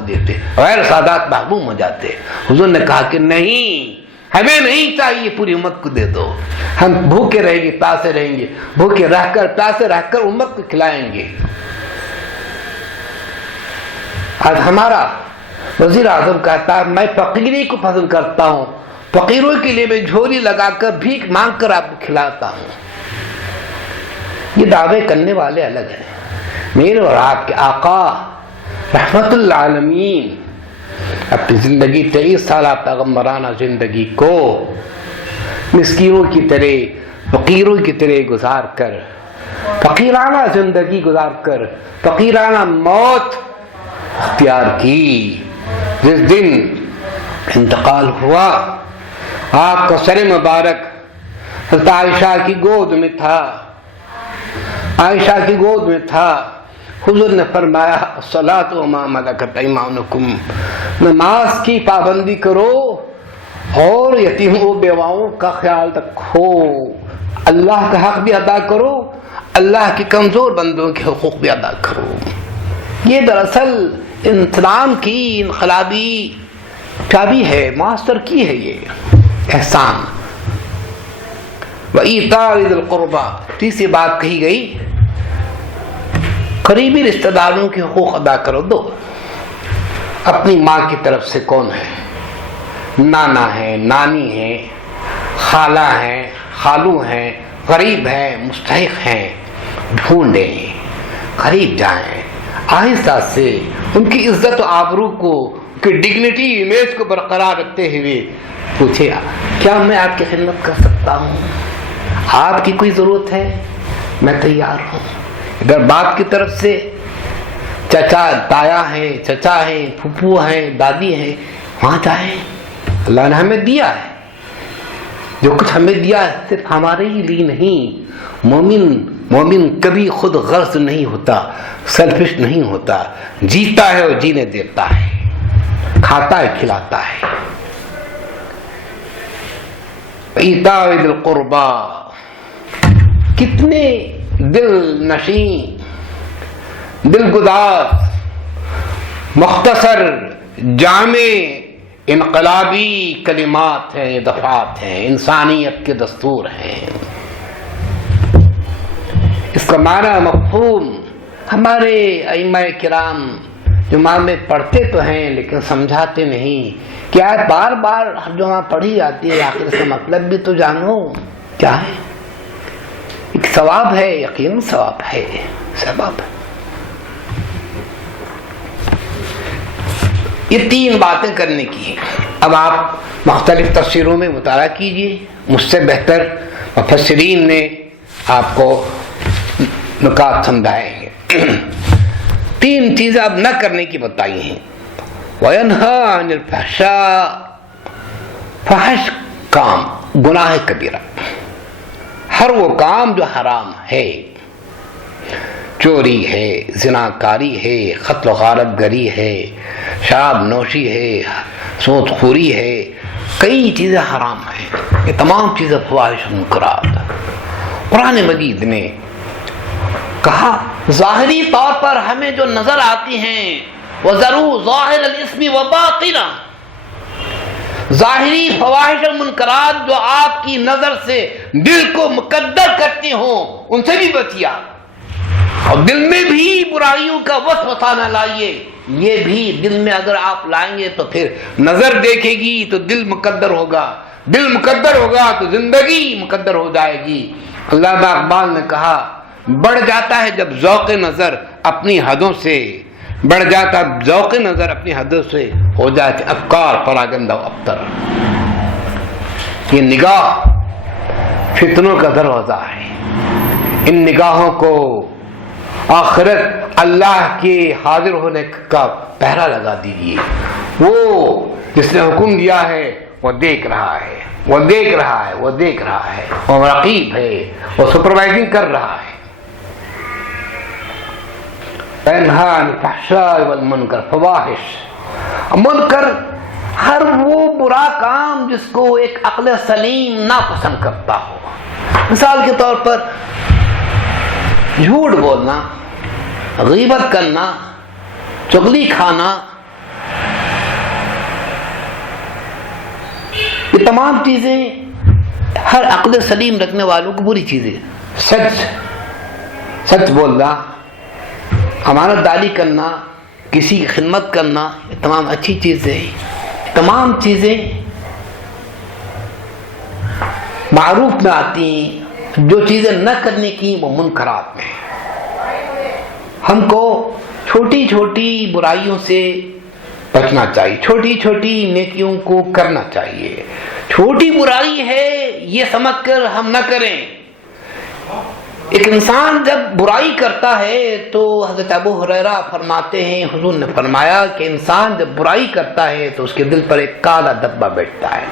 دیتے، غیر سادات محروم ہو جاتے۔ حضور نے کہا کہ نہیں، ہمیں نہیں چاہیے، پوری امت کو دے دو، ہم بھوکے رہیں گے، پیاسے رہیں گے، بھوکے رہ کر پیاسے رہ کر امت کو کھلائیں گے۔ آج ہمارا وزیر اعظم کہتا ہے میں فقیری کو پسند کرتا ہوں، فقیروں کے لیے میں جھولی لگا کر بھیک مانگ کر آپ کو کھلاتا ہوں۔ یہ دعوے کرنے والے الگ ہیں۔ میرے اور آپ کے آقا رحمت العالمین اپنی زندگی 23 سالہ پیغمبرانہ زندگی کو مسکینوں کی طرح، فقیروں کی طرح گزار کر، فقیرانہ زندگی گزار کر فقیرانہ موت اختیار کی۔ جس دن انتقال ہوا، آپ کا سر مبارک حضرت عائشہ کی گود میں تھا، عائشہ کی گود میں تھا۔ حضور نے فرمایا الصلاۃ وما ملکت ایمانکم، نماز کی پابندی کرو اور یتیموں و بیواؤں کا خیال رکھو، اللہ کا حق بھی ادا کرو، اللہ کے کمزور بندوں کے حقوق بھی ادا کرو۔ یہ دراصل اسلام کی انقلابی چابی ہے، معاصر کی ہے یہ احسان۔ وَإِيتَاءِ ذِي الْقُرْبَى، تیسری بات کہی گئی، قریبی رشتہ داروں کے حقوق ادا کرو۔ دو، اپنی ماں کی طرف سے کون ہے؟ نانا ہے، نانی ہے، خالہ ہیں، خالو ہیں، غریب ہیں، مستحق ہیں، ڈھونڈیں، قریب جائیں، آہستہ سے ان کی عزت و آبرو کو، ان کی ڈگنیٹی امیج کو برقرار رکھتے ہوئے پوچھے کیا میں آپ کی خدمت کر سکتا ہوں؟ آپ کی کوئی ضرورت ہے؟ میں تیار ہوں۔ اگر باپ کی طرف سے چچا، تایا ہیں، چچا ہیں، پھپھو ہیں، دادی ہیں، وہاں جائیں۔ اللہ نے ہمیں دیا ہے، جو کچھ ہمیں دیا ہے صرف ہمارے ہی لیے نہیں۔ مومن کبھی خود غرض نہیں ہوتا، سیلفش نہیں ہوتا، جیتا ہے اور جینے دیتا ہے، کھاتا ہے، کھلاتا ہے۔ ایتاء ذی القربى، کتنے دل نشین، دل گداز، مختصر، جامع، انقلابی کلمات ہیں، دفعات ہیں، انسانیت کے دستور ہیں۔ اس کا معنی مفہوم ہمارے ائمہ کرام جمعہ میں پڑھتے تو ہیں لیکن سمجھاتے نہیں کہ آج بار بار ہر جمعہ پڑھی جاتی ہے، آخر اس کا مطلب بھی تو جانو کیا ہے۔ ایک ثواب ہے، یقین ثواب ہے، ثواب ہے۔ یہ تین باتیں کرنے کی ہیں۔ اب آپ مختلف تفسیروں میں مطالعہ کیجئے، مجھ سے بہتر مفسرین نے آپ کو نکات سمجھائیں گے۔ 3 چیزیں اب نہ کرنے کی بتائی ہیں۔ وَيَنْهَا عَنِ الْفَحْشَاءِ، فحش کام گناہ کبیرہ، ہر وہ کام جو حرام ہے، چوری ہے، زناکاری ہے، قتل و غارت گری ہے، شراب نوشی ہے، سود خوری ہے، کئی چیزیں حرام ہیں، یہ تمام چیزیں فواحش و منکرات۔ قرآن مجید نے کہا ظاہری طور پر ہمیں جو نظر آتی ہیں وَذَرُوا ظَاهِرَ الْإِثْمِ وَبَاطِنَهُ، ظاہری فواحش و منکرات جو آپ کی نظر سے دل کو مقدر کرتی ہوں ان سے بھی بچیے، اور دل میں بھی برائیوں کا وسوسہ نہ لائیے۔ یہ بھی دل میں اگر آپ لائیں گے تو پھر نظر دیکھے گی تو دل مقدر ہوگا، دل مقدر ہوگا تو زندگی مقدر ہو جائے گی۔ علامہ اقبال نے کہا بڑھ جاتا ہے جب ذوق نظر اپنی حدوں سے، بڑھ جاتا ذوق نظر اپنی حدوں سے، ہو جاتے افکار پراگندہ و ابتر۔ یہ نگاہ فتنوں کا دروازہ ہے، ان نگاہوں کو آخرت اللہ کے حاضر ہونے کا پہرا لگا دیجیے۔ وہ جس نے حکم دیا ہے وہ دیکھ رہا ہے، وہ دیکھ رہا ہے، وہ دیکھ رہا ہے، وہ رقیب ہے، وہ سپروائزنگ کر رہا ہے۔ وَيَنْهَا عَنِ الْفَحْشَاءِ وَالْمُنْكَرِ، فواحش، منکر ہر وہ برا کام جس کو ایک عقل سلیم ناپسند کرتا ہو۔ مثال کے طور پر جھوٹ بولنا، غیبت کرنا، چغلی کھانا، یہ تمام چیزیں ہر عقل سلیم رکھنے والوں کو بری چیزیں۔ سچ بولنا، امانت داری کرنا، کسی کی خدمت کرنا، یہ تمام اچھی چیزیں ہیں۔ تمام چیزیں معروف میں آتی ہیں، جو چیزیں نہ کرنے کی وہ منکرات میں۔ ہم کو چھوٹی چھوٹی برائیوں سے بچنا چاہیے، چھوٹی چھوٹی نیکیوں کو کرنا چاہیے۔ چھوٹی برائی ہے یہ سمجھ کر ہم نہ کریں۔ ایک انسان جب برائی کرتا ہے تو حضرت ابو ہریرہ فرماتے ہیں حضور نے فرمایا کہ انسان جب برائی کرتا ہے تو اس کے دل پر ایک کالا دبا بیٹھتا ہے،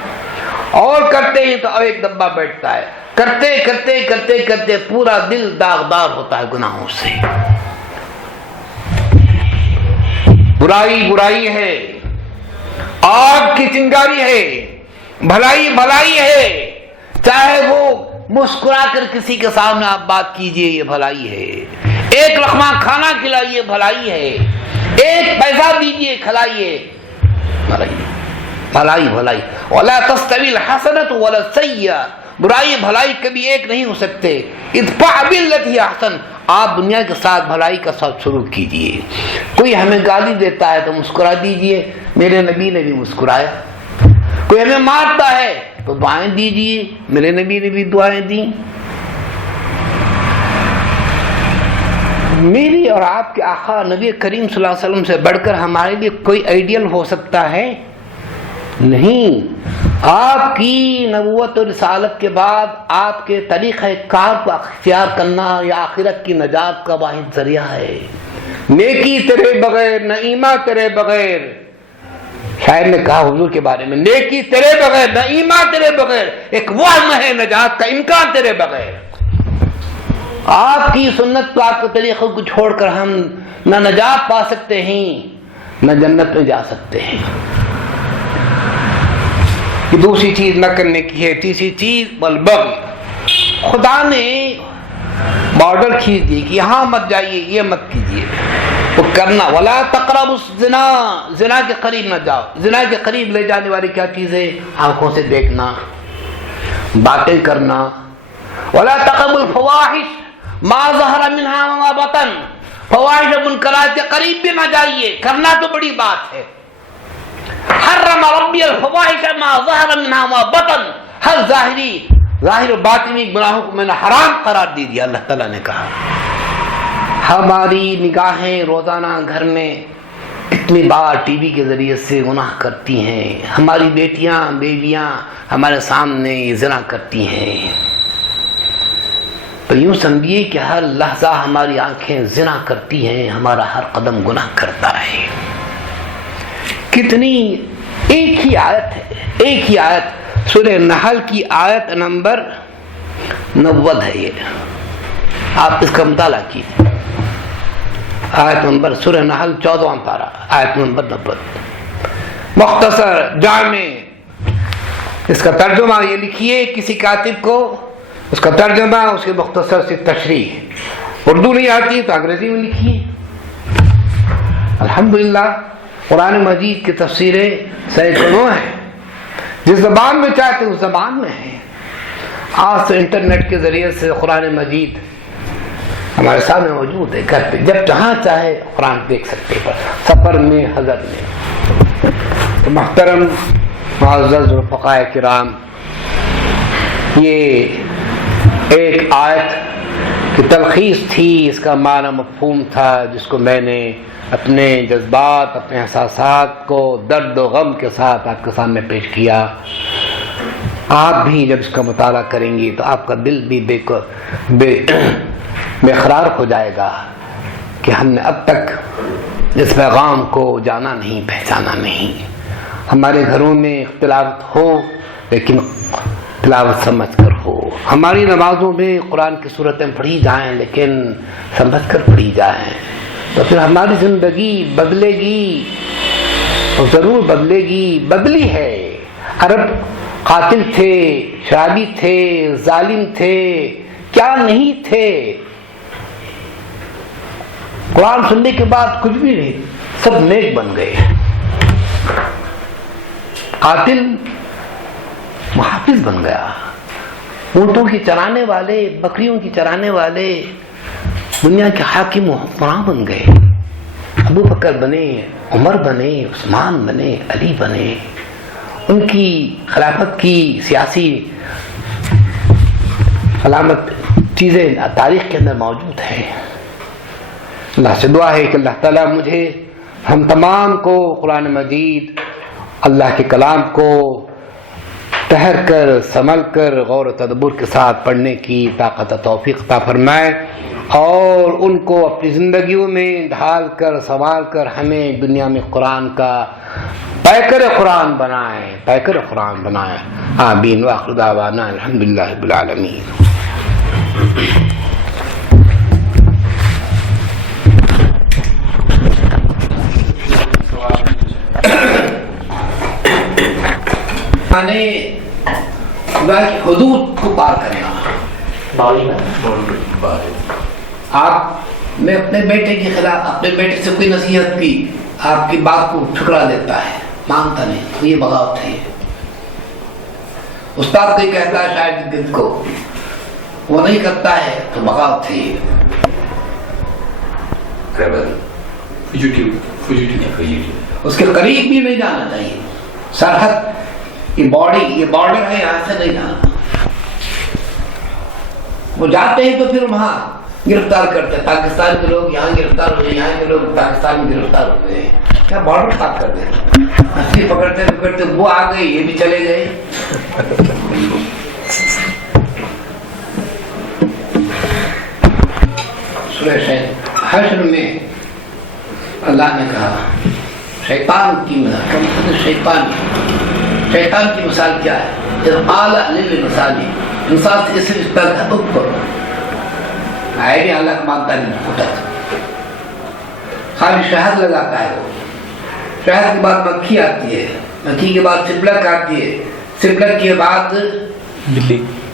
اور کرتے ہیں تو اور ایک دبا بیٹھتا ہے، کرتے کرتے کرتے کرتے پورا دل داغدار ہوتا ہے گناہوں سے۔ برائی برائی ہے، آگ کی چنگاری ہے، بھلائی بھلائی ہے، چاہے وہ مسکرا کر کسی کے سامنے آپ بات کیجئے یہ بھلائی ہے، ایک لقمہ کھانا کھلائیے بھلائی ہے، ایک پیسہ دیجئے کھلائیے بھلائی بھلائی۔ وَلَا تَسْتَوِي الْحَسَنَةُ وَلَا السَّيِّئَةُ، برائی بھلائی کبھی ایک نہیں ہو سکتے۔ ادفع باللتی احسن، آپ دنیا کے ساتھ بھلائی کا ساتھ سلوک کیجئے۔ کوئی ہمیں گالی دیتا ہے تو مسکرا دیجئے، میرے نبی نے بھی مسکرایا۔ کوئی ہمیں مارتا ہے تو دعائیں دیجئے، میرے نبی نے بھی دعائیں دیں۔ میری اور آپ کے آقا نبی کریم صلی اللہ علیہ وسلم سے بڑھ کر ہمارے لیے کوئی آئیڈیل ہو سکتا ہے؟ نہیں۔ آپ کی نبوت اور رسالت کے بعد آپ کے طریقہ کار کو اختیار کرنا یا آخرت کی نجات کا واحد ذریعہ ہے۔ نیکی تیرے بغیر، نعیمہ تیرے بغیر، شاعر نے کہا حضور کے بارے میں، نیکی تیرے بغیر، نعیمہ تیرے بغیر، ایک وہم ہے نجات کا امکان تیرے بغیر۔ آپ کی سنت کو، آپ کے طریقوں کو چھوڑ کر ہم نہ نجات پا سکتے ہیں نہ جنت میں جا سکتے ہیں۔ یہ دوسری چیز نہ کرنے کی ہے۔ تیسری چیز والبغی، خدا نے بارڈر کھینچ دی کہ یہاں مت جائیے، یہ مت کیجیے، وہ کرنا۔ ولا تقربوا الزنا، زنا کے قریب نہ جاؤ۔ زنا کے قریب لے جانے والی کیا چیز ہے؟ آنکھوں سے دیکھنا، باتیں کرنا۔ ولا تقربوا الفواحش ما ظہر منها وما بطن، فواحش و منکرات کے قریب بھی نہ جائیے، کرنا تو بڑی بات ہے۔ حرم ربی الفواحش ما ظہر منها وما بطن، ہر ظاہر و باطنی گناہوں کو میں نے حرام قرار دے دیا، اللہ تعالیٰ نے کہا۔ ہماری نگاہیں روزانہ گھر میں کتنی بار ٹی وی کے ذریعے سے گناہ کرتی ہیں، ہماری بیٹیاں بیویاں ہمارے سامنے زنا کرتی ہیں۔ تو یوں سمجھیے کہ ہر لحظہ ہماری آنکھیں زنا کرتی ہیں، ہمارا ہر قدم گناہ کرتا ہے۔ کتنی ایک ہی آیت ہے، ایک ہی آیت سورہ نحل کی آیت نمبر 90 ہے، یہ آپ اس کا مطالعہ کیجیے۔ آیت نمبر سورہ نحل 14واں پارہ، آیت نمبر 90، مختصر جامع۔ اس کا ترجمہ یہ لکھیے کسی کاتب کو، اس کا ترجمہ، اس کی مختصر سی تشریح۔ اردو نہیں آتی تو انگریزی میں لکھیے۔ الحمدللہ قرآن مجید کی تفسیریں سینکڑوں ہیں، جس زبان میں چاہتے اس زبان میں ہیں۔ آج تو انٹرنیٹ کے ذریعے سے قرآن مجید ہمارے سامنے موجود ہے، گھر پہ جب جہاں چاہے قرآن دیکھ سکتے ہیں، سفر میں، حضر میں۔ تو محترم معزز رفقائے کرام، یہ ایک آیت کی تلخیص تھی، اس کا معنی مفہوم تھا، جس کو میں نے اپنے جذبات، اپنے احساسات کو درد و غم کے ساتھ آپ کے سامنے پیش کیا۔ آپ بھی جب اس کا مطالعہ کریں گی تو آپ کا دل بھی بے قرار ہو جائے گا کہ ہم نے اب تک اس پیغام کو جانا نہیں، پہچانا نہیں۔ ہمارے گھروں میں اختلاف ہو لیکن تلاوت سمجھ کر ہو، ہماری نمازوں میں قرآن کی صورتیں پڑھی جائیں لیکن سمجھ کر پڑھی جائیں، تو پھر ہماری زندگی بدلے گی، اور ضرور بدلے گی، بدلی ہے۔ عرب قاتل تھے، شرابی تھے، ظالم تھے، کیا نہیں تھے، قرآن سننے کے بعد کچھ بھی نہیں، سب نیک بن گئے۔ قاتل محافظ بن گیا، اونٹوں کی چرانے والے، بکریوں کی چرانے والے دنیا کے حاکم و حکمراں بن گئے۔ ابو بکر بنے، عمر بنے، عثمان بنے، علی بنے۔ ان کی خلافت کی سیاسی علامت چیزیں تاریخ کے اندر موجود ہیں۔ اللہ سے دعا ہے کہ اللہ تعالیٰ مجھے، ہم تمام کو قرآن مجید، اللہ کے کلام کو ٹھہر کر، سنبھل کر، غور و تدبر کے ساتھ پڑھنے کی طاقت و توفیق عطا فرمائے، اور ان کو اپنی زندگیوں میں ڈھال کر، سنوار کر ہمیں دنیا میں قرآن کا پیکر قرآن بنائے، پیکر قرآن بنائے۔ آمین۔ وآخر دعوانا الحمدللہ رب العالمین۔ خدا کی حدود کو پار کرنا۔ آپ میں اپنے بیٹے کے خلاف، اپنے بیٹے سے کوئی نصیحت کی، آپ کی بات کو ٹھکرا دیتا ہے، مانتا نہیں، تو یہ بغاوت ہے۔ استاد کوئی کہتا ہے شاگرد کو، وہ نہیں کرتا ہے تو بغاوت ہے۔ اس کے قریب بھی نہیں جانا چاہیے۔ سرحد، یہ بارڈر ہے، یہاں سے نہیں جانا۔ وہ جاتے ہیں تو پھر وہاں گرفتار کرتے ہیں، پاکستان کے لوگ یہاں گرفتار ہوئے، یہاں کے لوگ پاکستان میں گرفتار ہوئے ہیں، کیا بارڈر صاف کر دیں؟ مچھلی پکڑتے پکڑتے وہ آ گئی، یہ بھی چلے گئے۔ سورہ حشر میں اللہ نے کہا شیطان کی مثال کیا ہے؟ قال للانسان، انسان سے اس رشتہ تحقق کرو، آئے بھی اللہ کا مانتا نہیں ہوتا، خالی شہد لگاتا ہے۔ وہ شہد کے بعد مکھی آتی ہے، مکھی کے بعد سپلک آتی ہے، سپلک کے بعد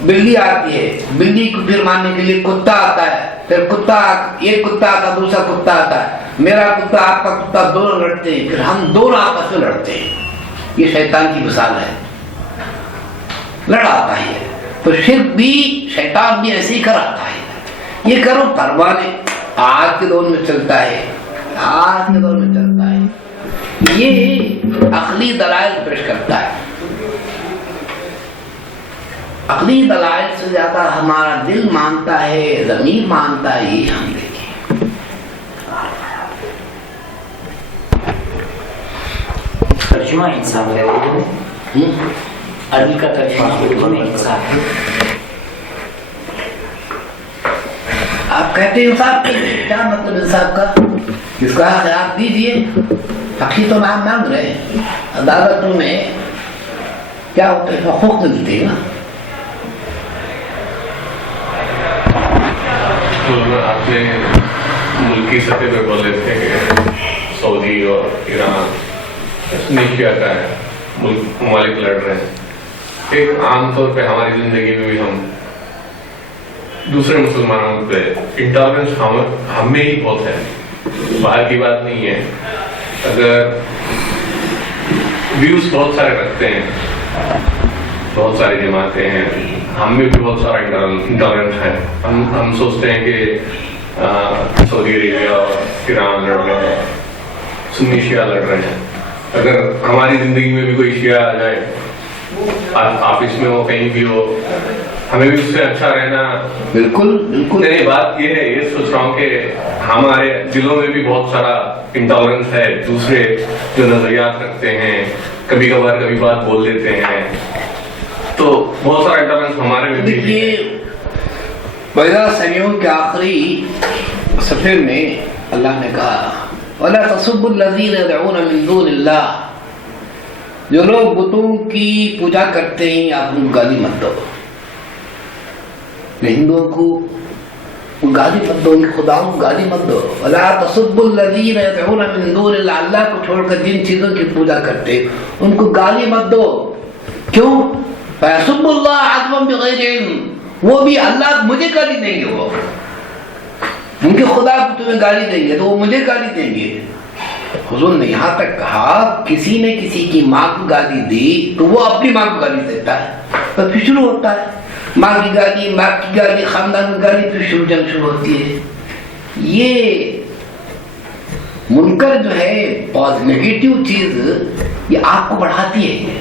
بلی آتی ہے، بلی کو پھر ماننے کے لیے کتا آتا ہے، پھر کتا، ایک کتا آتا، دوسرا کتا آتا ہے، میرا کتا آپ کا کتا، دونوں لڑتے ہیں، پھر ہم دونوں آپس میں لڑتے ہیں۔ یہ شیطان کی مثال ہے، لڑاتا ہے۔ تو شرک بھی، شیطان بھی ایسے ہی کراتا ہے، یہ کرو پروانے، آج کے دور میں چلتا ہے، آج کے دور میں چلتا ہے، یہ عقلی دلائل پیش کرتا ہے۔ عقلی دلائل سے زیادہ ہمارا دل مانتا ہے، ضمیر مانتا ہے، یہ ہم دیکھیں۔ ترجمہ انصاف ہے، عدل کا ترجمہ انصاف ہے۔ آپ کہتے ہیں انصاف کیجیے، کیا مطلب انصاف کا؟ جس کا حق ہے آپ دیجیے، حقی تو نام مانگ رہے ہیں، عدالتوں میں کیا ہوتا ہے، حقوق ملتے ہیں نا۔ آپ نے ملکی سطح پہ بولے تھے کہ سعودی اور ایران نیشیا کا ہے، ممالک لڑ رہے ہیں، ایک عام طور پہ ہماری زندگی میں بھی ہم دوسرے مسلمانوں پہ انٹالرنس ہم میں ہی بہت ہے، باہر کی بات نہیں ہے۔ اگر ویوز بہت سارے رکھتے ہیں، بہت ساری جماعتیں ہیں، ہم میں بھی بہت سارا انٹالرنس ہے۔ ہم سوچتے ہیں کہ سعودی عربیہ اور ایران لڑ رہے ہیں، سنی شیعہ لڑ رہے ہیں، اگر ہماری زندگی میں بھی کوئی شیعہ آ جائے، آفس میں ہو کہیں بھی ہو، ہمیں بھی اس سے اچھا رہنا۔ بالکل بالکل نہیں، بات یہ ہے، یہ سوچ رہا ہوں کہ ہمارے دلوں میں بھی بہت سارا انٹالرنس ہے، دوسرے جو نظریات رکھتے ہیں، کبھی کبھار کبھی بات بول دیتے ہیں، تو بہت سارا انٹالرنس ہمارے میں بھی ہے۔ دیکھیے بیضا سمیعون کے آخری صفحے میں اللہ نے کہا وَلَا تَسُبُّوا الَّذِينَ يَدْعُونَ مِن دُونِ اللَّهِ، جو لوگ بتوں کی پوجا کرتے ہیں آپ ان کو گالی مت دو۔ ہندوؤں کو گالی مت دو، خداؤں کو گالی مت دو۔ وَلَا تَسُبُّوا الَّذِينَ يَدْعُونَ مِن دُونِ اللَّهِ، اللہ کو چھوڑ کر جن چیزوں کی پوجا کرتے ان کو گالی مت دو۔ کیوں؟ فَيَسُبُّوا اللَّهَ عَدْوًا بِغَيْرِ عِلْمٍ، وہ بھی اللہ مجھے گالی دیں گے، وہ ان کے خدا کو تمہیں گالی دیں گے تو وہ مجھے گالی دیں گے۔ حضور نے یہاں تک کہا کسی نے کسی کی ماں کو گالی دی تو وہ اپنی ماں کو گالی دیتا ہے، تو پھر شروع ہوتا ہے ماں کی گالی، ماں کی گالی، خاندان کی گالی، پھر جنگ شروع ہوتی ہے۔ یہ منکر جو ہے بہت نیگیٹو چیز، یہ آپ کو بڑھاتی ہے۔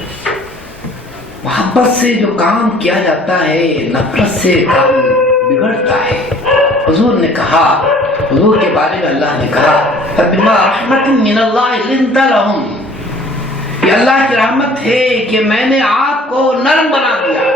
محبت سے جو کام کیا جاتا ہے نفرت سے کام بگڑتا ہے۔ حضور نے کہا، حضور کے بارے میں اللہ نے کہا فَبِمَا رَحْمَةٍ مِّنَ اللَّهِ لِنْتَ لَهُمْ، یہ اللہ کی رحمت ہے کہ میں نے آپ کو نرم بنا دیا۔